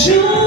Juro.